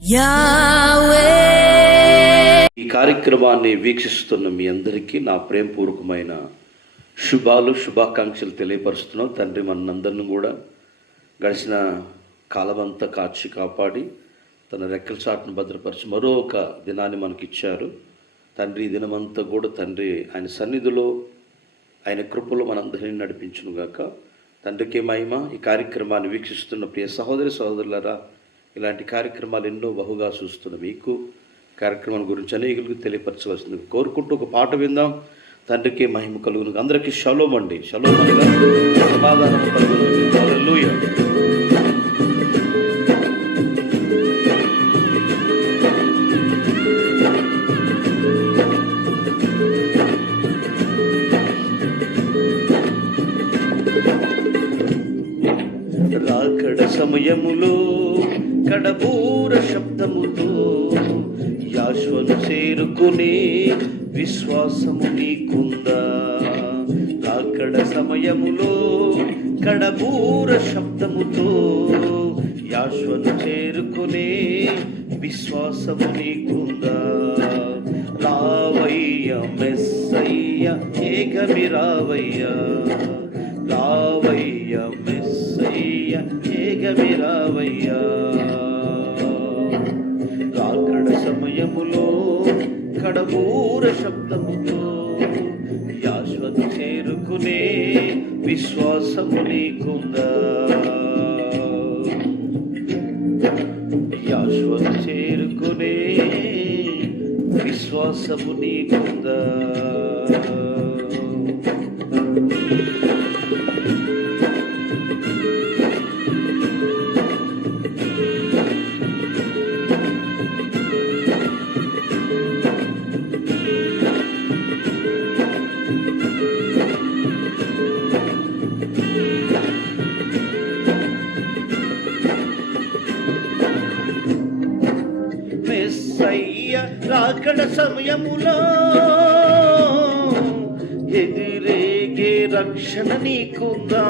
ఈ కార్యక్రమాన్ని వీక్షిస్తున్న మీ అందరికీ నా ప్రేమపూర్వకమైన శుభాలు శుభాకాంక్షలు తెలియపరుస్తున్నాం. తండ్రి మనందరిని కూడా గడిచిన కాలమంతా కాచి కాపాడి తన రెక్కల చాటును భద్రపరిచి మరో ఒక దినాన్ని మనకిచ్చారు. తండ్రి దినమంతా కూడా తండ్రి ఆయన సన్నిధిలో ఆయన కృపలో మనందరినీ నడిపించునుగాక. తండ్రికి మహిమ. ఈ కార్యక్రమాన్ని వీక్షిస్తున్న ప్రియ సహోదరి సహోదరులరా ఇలాంటి కార్యక్రమాలు ఎన్నో బహుగా చూస్తున్న మీకు. కార్యక్రమం గురించి అనేకులకు తెలియపరచవలసింది కోరుకుంటూ ఒక పాట విందాం. తండ్రికి మహిమ కలుగును. అందరికీ షలోం అండి. షలోం అనగా సమాధానం కలుగును రాకడ సమయములో కడబూర శబ్దముతో యాశ్వను చేరుకునే విశ్వాసము నీకుందా? అక్కడ సమయములో కడబూర శబ్దముతో యాశ్వను చేరుకునే విశ్వాసము నీకుందా? రావయ్య మెస్సయ్య ఏకమి రావయ్య? రావయ్య మెస్సయ్య ఏకమి రా విశ్వాసము నీకుందా? యాశ్వతు చేరుకునే విశ్వాసము నీకుందా? రాకడ సమయములో ఎదిరేగే రక్షణ నీకుందా?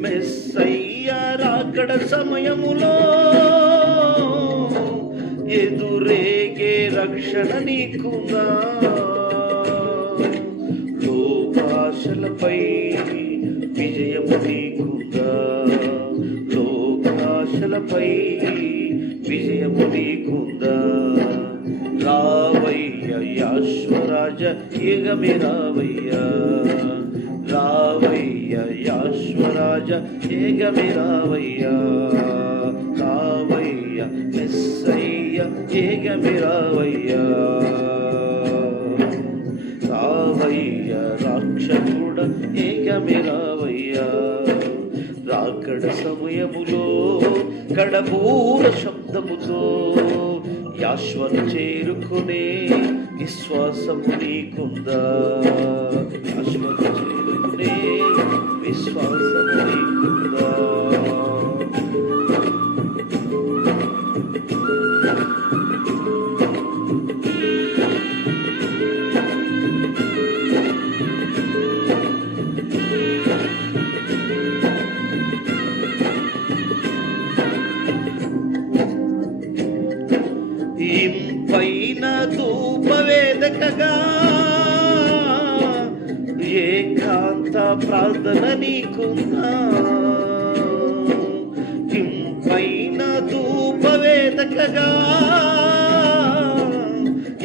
మెస్సయ్య రాకడ సమయములో ఎదురేగే రక్షణ నీకుందా? లోకాశలపై విజయము నీకుందా? లోకాశలపై విజయ యాశ్వరాజ ఏగమే రావయ్యా. రావయ్యా యాశ్వరాజ ఏగమే రావయ్యా. రావయ్య మెస్సయ్య ఏగమే రావయ్యా. రావయ్య రాక్షకుడ ఏకమే రావయ్య. రాకడ సమయములో కడబూర శబ్దముతో యాశ్వను చేరుకునే విశ్వాసము నీకుందా యాశ్వను చేరుకునే విశ్వాసము నీకుందా ధూపవేదకగా ఏకాంత ప్రార్థన నీకున్నా ఇంపైన ధూపవేదకగా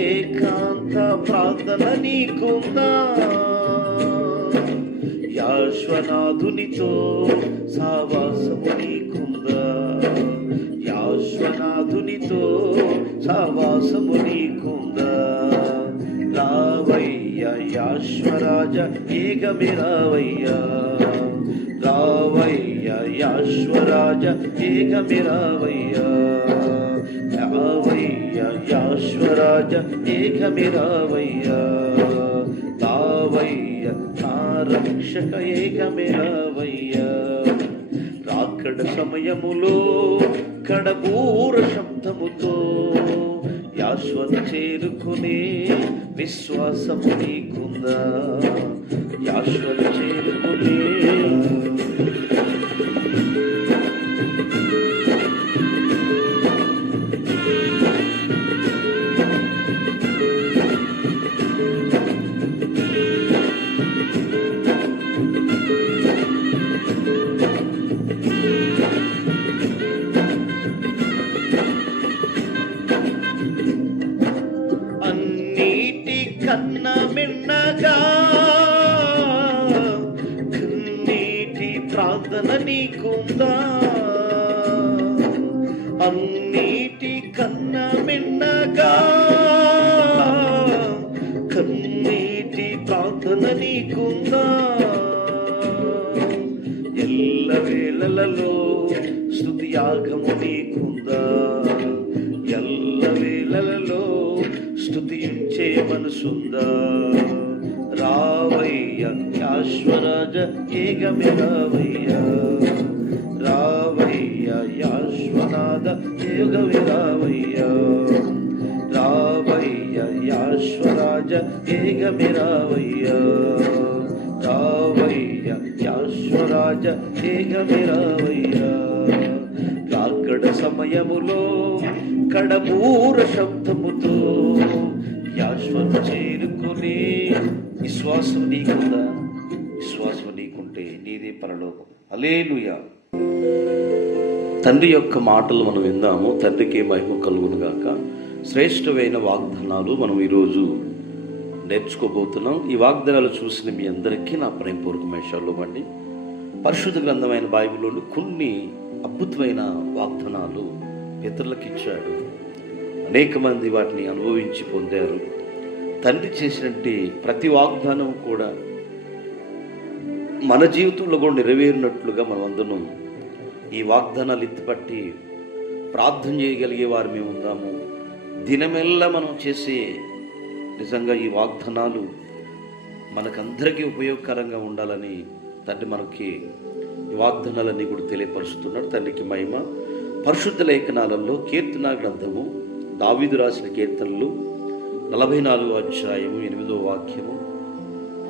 ఏకాంత ప్రార్థన నీకున్నా యాశ్వనాథునితో సావాసము నీకుందా? యాశ్వనాథునితో సావాసము నీకుందా యాశ్వరాజ ఏగమి రావయ్య రావయ్య యాశ్వరాజ ఏగమి రావయ్య రావయ్య యాశ్వరాజ ఏగమి రావయ్య తావయ్య నా రక్షక ఏకమే రావయ్య రాకడ సమయములో కడబూర శబ్దముతో యాశ్వను చేరుకునే విశ్వాసము నీకుందా? యాశ్వను చేరుకునే నీకుందా అన్నిటి కన్నా మిన్నగా కన్నీటి ప్రార్థన నీకుందా? ఎల్ల వేళలలో స్థుతి యాగము నీకుందా? ఎల్ల వేళలలో స్థుతించే మనసుందా? రావయ్య యాశ్వరాజ ఏగమి రావయ్య. ఏగమే రావయ్య రావయ్య యాశ్వరాజ ఏగమే రావయ్య రావయ్య యాశ్వరాజ ఏగమే రావయ్య కాకడ సమయములో కడమూర శబ్దముతో యాశ్వరం చేరుకుని విశ్వాసం నీకుందా? విశ్వాసం నీకుంటే నీదే పరలోకం. అలేలుయా తండ్రి యొక్క మాటలు మనం విందాము. తండ్రికే మహిమ కలుగునుగాక. శ్రేష్టమైన వాగ్దానాలు మనం ఈరోజు నేర్చుకోబోతున్నాం. ఈ వాగ్దానాలు చూసిన మీ అందరికీ నా ప్రేమపూర్వకమైన షాలోమండి పరిశుద్ధ గ్రంథమైన బైబిల్లోని కొన్ని అద్భుతమైన వాగ్దానాలు ఇతరులకు ఇచ్చాడు. అనేక మంది వాటిని అనుభవించి పొందారు. తండ్రి చేసినట్టు ప్రతి వాగ్దానం కూడా మన జీవితంలో కూడా నెరవేరినట్లుగా మనం అందరం ఈ వాగ్దానాలు ఎత్తిపట్టి ప్రార్థన చేయగలిగే వారు మేము ఉందాము దినమెల్లా మనం చేసే నిజంగా ఈ వాగ్దానాలు మనకందరికీ ఉపయోగకరంగా ఉండాలని తండ్రి మనకి ఈ వాగ్దానాలన్నీ కూడా తెలియపరుస్తున్నాడు. తండ్రికి మహిమ. పరిశుద్ధ లేఖనాలలో కీర్తన గ్రంథము దావీదు రాసిన కీర్తనలు నలభై నాలుగో అధ్యాయము ఎనిమిదో వాక్యము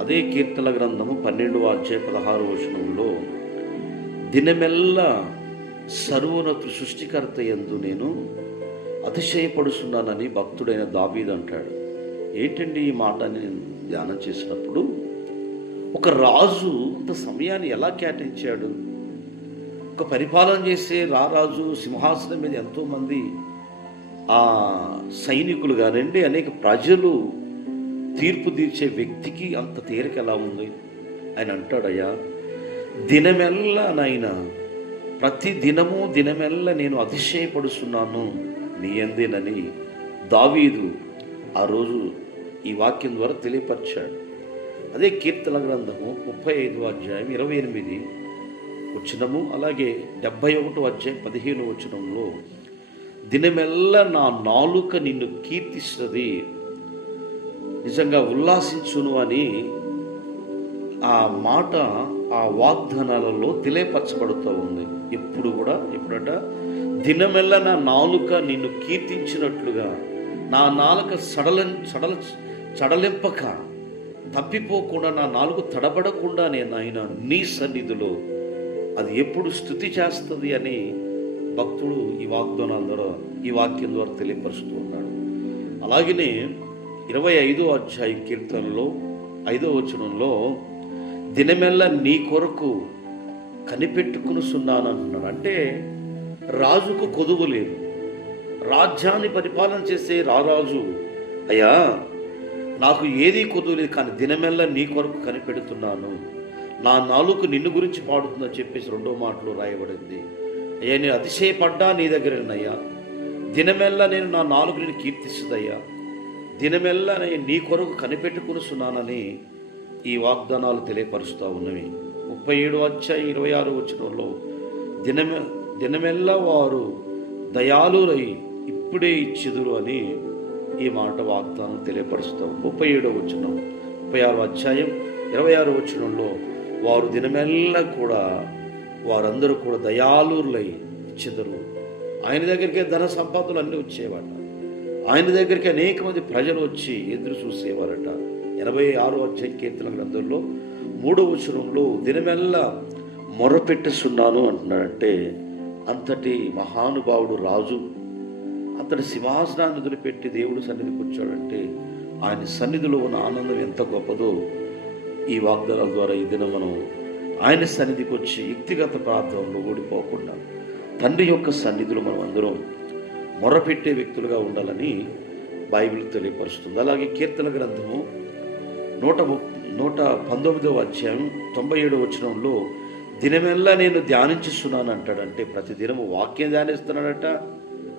అదే కీర్తన గ్రంథము పన్నెండవ అధ్యాయ పదహారు వచనంలో దినమెల్లా సర్వోన్నతు సృష్టికర్త ఎందు నేను అతిశయపడుస్తున్నానని భక్తుడైన దావీద్ అంటాడు. ఏంటండి ఈ మాట నేను ధ్యానం చేసినప్పుడు? ఒక రాజు అంత సమయాన్ని ఎలా కేటాయించాడు? ఒక పరిపాలన చేసే రారాజు సింహాసనం మీద ఎంతోమంది ఆ సైనికులు కానివ్వండి అనేక ప్రజలు తీర్పు తీర్చే వ్యక్తికి అంత తేలిక ఎలా ఉంది? ఆయన అంటాడయ్యా దినమెల్లా నాయన ప్రతి దినము దినమెల్ల నేను అతిశయపడుస్తున్నాను నీ ఎందేనని దావీదు ఆ రోజు ఈ వాక్యం ద్వారా తెలియపరిచాడు. అదే కీర్తన గ్రంథము ముప్పై ఐదు అధ్యాయం ఇరవై ఎనిమిది వచ్చినము అలాగే డెబ్భై ఒకటో అధ్యాయం పదిహేను వచనంలో దినమెల్లా నా నాలుక నిన్ను కీర్తిస్తుంది నిజంగా ఉల్లాసించును అని ఆ మాట ఆ వాగ్దానాలలో తెలియపరచబడుతూ ఉంది. ఇప్పుడు కూడా ఇప్పుడట దినమెల్ల నా నాలుక నిన్ను కీర్తించినట్లుగా నా నాలుక సడల సడల చడలింపక తప్పిపోకుండా నా నాలుగు తడబడకుండా నేను ఆయన నీ సన్నిధిలో అది ఎప్పుడు స్థుతి చేస్తుంది అని భక్తుడు ఈ వాగ్దానాల ద్వారా ఈ వాక్యం ద్వారా తెలియపరుస్తూ ఉన్నాడు. అలాగనే ఇరవై ఐదో అధ్యాయ కీర్తనలో ఐదో వచనంలో దినమెల్ల నీ కొరకు కనిపెట్టుకుని సున్నానంటున్నాడు అంటే రాజుకు కొదువు లేదు. రాజ్యాన్ని పరిపాలన చేసే రారాజు అయ్యా నాకు ఏదీ కొదువు లేదు కానీ దినమెల్ల నీ కొరకు కనిపెడుతున్నాను. నా నాలుగు నిన్ను గురించి పాడుతుందని చెప్పేసి రెండో మాటలు రాయబడింది. అయ్యా నేను అతిశయపడ్డా నీ దగ్గరేనయ్యా దినమెల్లా నేను నా నాలుగు నేను కీర్తిస్తుందయ్యా. దినమెల్లా నేను నీ కొరకు కనిపెట్టుకునిస్తున్నానని ఈ వాగ్దానాలు తెలియపరుస్తూ ఉన్నవి. ముప్పై ఏడు అధ్యాయ ఇరవై ఆరు వచ్చినంలో దినమె దినమెల్లా వారు దయాలురై ఇప్పుడే ఇచ్చిదురు అని ఈ మాట వాగ్దానం తెలియపరుస్తాం ముప్పై ఏడో వచ్చిన ముప్పై ఆరు అధ్యాయం ఇరవై ఆరు వచ్చినంలో వారు దినమెల్లా కూడా వారందరూ కూడా దయాలురులై ఇచ్చిదురు. ఆయన దగ్గరికే ధన సంపాదనలు అన్నీ వచ్చేవాట. ఆయన దగ్గరికి అనేక మంది ప్రజలు వచ్చి ఎదురు చూసేవారట. ఎనభై ఆరో అధ్యాయ కీర్తన గ్రంథంలో మూడో వచనంలో దినమెల్లా మొరపెట్టుస్తున్నాను అంటున్నాడంటే అంతటి మహానుభావుడు రాజు అంతటి సింహాసనాన్ని వదిలిపెట్టి దేవుడు సన్నిధి కూర్చోడంటే ఆయన సన్నిధిలో ఉన్న ఆనందం ఎంత గొప్పదో ఈ వాగ్దానాల ద్వారా ఈ దినం మనం ఆయన సన్నిధికి వచ్చి వ్యక్తిగత ప్రార్థనలో ఓడిపోకుండా తండ్రి యొక్క సన్నిధిలో మనం అందరం మొరపెట్టే వ్యక్తులుగా ఉండాలని బైబిల్ తెలియపరుస్తుంది. అలాగే కీర్తన గ్రంథము నూట నూట పంతొమ్మిదవ అధ్యాయం తొంభై ఏడవ వచనంలో దినమెల్లా నేను ధ్యానించుస్తున్నాను అంటాడంటే ప్రతి దినము వాక్యం ధ్యానిస్తున్నాడట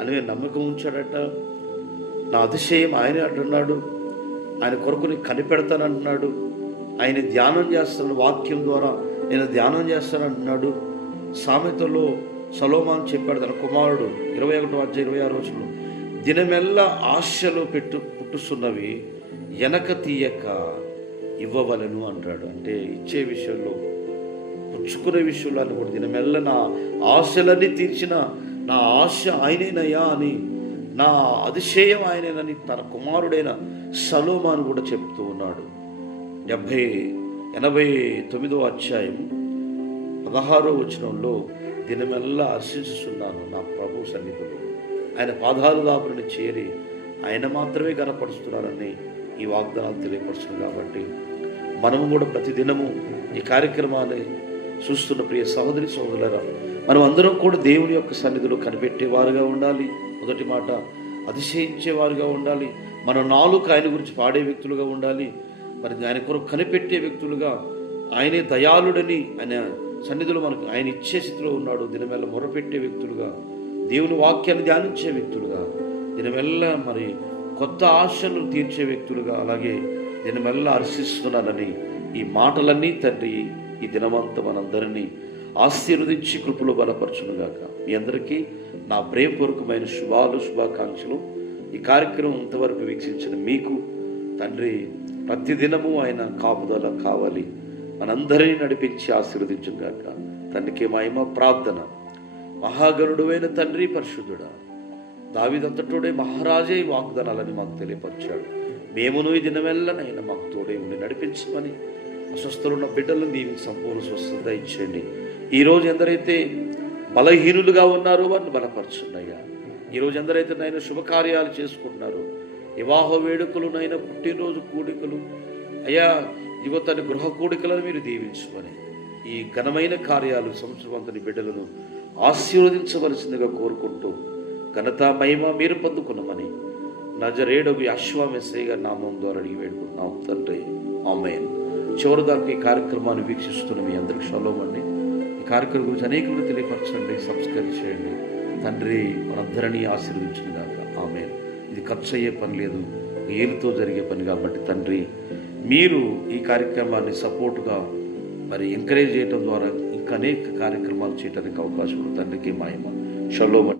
అని నమ్మకం ఉంచాడట. నా అతిశయం ఆయనే అంటున్నాడు. ఆయన కొరకు నేను కనిపెడతానంటున్నాడు. ఆయన ధ్యానం చేస్తాను వాక్యం ద్వారా నేను ధ్యానం చేస్తానంటున్నాడు. సామెతలో సలోమాన్ చెప్పాడు తన కుమారుడు ఇరవై ఒకటో అధ్యాయ ఇరవై ఆరు రోజులు దినమెల్లా ఆశలు పెట్టు పుట్టుస్తున్నవి వెనక తీయక ఇవ్వవలను అంటాడు. అంటే ఇచ్చే విషయంలో పుచ్చుకునే విషయంలో అని కూడా దినమెల్ల నా ఆశలన్నీ తీర్చిన నా ఆశ ఆయనేనయ్యా అని నా అతిశయం ఆయనేనని తన కుమారుడైన సలోమాను కూడా చెప్తూ ఉన్నాడు. డెబ్భై ఎనభై తొమ్మిదో అధ్యాయం పదహారో వచనంలో దినమెల్లా హర్షిస్తున్నాను నా ప్రభు సన్నిధిలో. ఆయన పాదాలు దాపులను చేరి ఆయన మాత్రమే కనపరుస్తున్నారని ఈ వాగ్దానాలు తెలియపరచును కాబట్టి మనము కూడా ప్రతిదినము ఈ కార్యక్రమాన్ని చూస్తున్న ప్రియ సహోదరి సహోదరులరా మనం అందరం కూడా దేవుని యొక్క సన్నిధిలో కనిపెట్టేవారుగా ఉండాలి. మొదటి మాట అతిశయించేవారుగా ఉండాలి. మన నాలుగు ఆయన గురించి పాడే వ్యక్తులుగా ఉండాలి. మరి ఆయన కొరకు కనిపెట్టే వ్యక్తులుగా ఆయనే దయాళుడని ఆయన సన్నిధిలో మనకు ఆయన ఇచ్చే స్థితిలో ఉన్నాడు. దినమెల్ల మొరపెట్టే వ్యక్తులుగా దేవుని వాక్యాన్ని ధ్యానించే వ్యక్తులుగా దినమెల్ల మరి కొత్త ఆశలు తీర్చే వ్యక్తులుగా అలాగే దినమెల్ల హర్షిస్తున్నానని ఈ మాటలన్నీ తండ్రి ఈ దినమంతా మనందరినీ ఆశీర్వదించి కృపలో బలపరచునుగాక. మీ అందరికీ నా ప్రేమపూర్వకమైన శుభాలు శుభాకాంక్షలు. ఈ కార్యక్రమం ఇంతవరకు వీక్షించిన మీకు తండ్రి ప్రతిదినము ఆయన కాపుదల కావాలి. మనందరినీ నడిపించి ఆశీర్వదించుగాక తండ్రికి మహిమ ప్రార్థన. మహాగరుడువైన తండ్రి పరిశుద్ధుడా దావిదంతటోడే మహారాజే ఈ వాగ్దానాలని మాకు తెలియపరిచాడు. మేమును ఈ దినమెల్లనైనా మాకు తోడే ఉండి నడిపించమని. అస్వస్థలున్న బిడ్డలను దీనికి సంపూర్ణ స్వస్థత ఇచ్చేయండి. ఈరోజు ఎందరైతే బలహీనులుగా ఉన్నారో వారిని బలపరచున్నాయా ఈరోజు ఎందరైతే నాయన శుభకార్యాలు చేసుకుంటున్నారో వివాహ వేడుకలు నైనా పుట్టినరోజు కూడికలు అయ్యా యువతని గృహ కూడికలను మీరు దీవించమని. ఈ ఘనమైన కార్యాలు సంవత్సరవంతుని బిడ్డలను ఆశీర్వదించవలసిందిగా కోరుకుంటూ ఘనత మహిమ మీరు పొందుకున్నామని నజరేడగు అశ్వామెస్సయ్య నామం ద్వారా అడిగి వేడుకుంటున్నాం. తండ్రి ఆమె చివరి దాకా ఈ కార్యక్రమాన్ని వీక్షిస్తున్న మీ అందరికి షలోమండి ఈ కార్యక్రమం గురించి అనేకులు తెలియపరచండి సబ్స్క్రైబ్ చేయండి. తండ్రి మనందరినీ ఆశీర్వదించింది కాక ఆమె ఇది ఖర్చు అయ్యే పని లేదు ఏలుతో జరిగే పని కాబట్టి తండ్రి మీరు ఈ కార్యక్రమాన్ని సపోర్ట్గా మరి ఎంకరేజ్ చేయడం ద్వారా ఇంకా అనేక కార్యక్రమాలు చేయడానికి అవకాశం ఉంది. తండ్రికి మాయమ. షలోమండి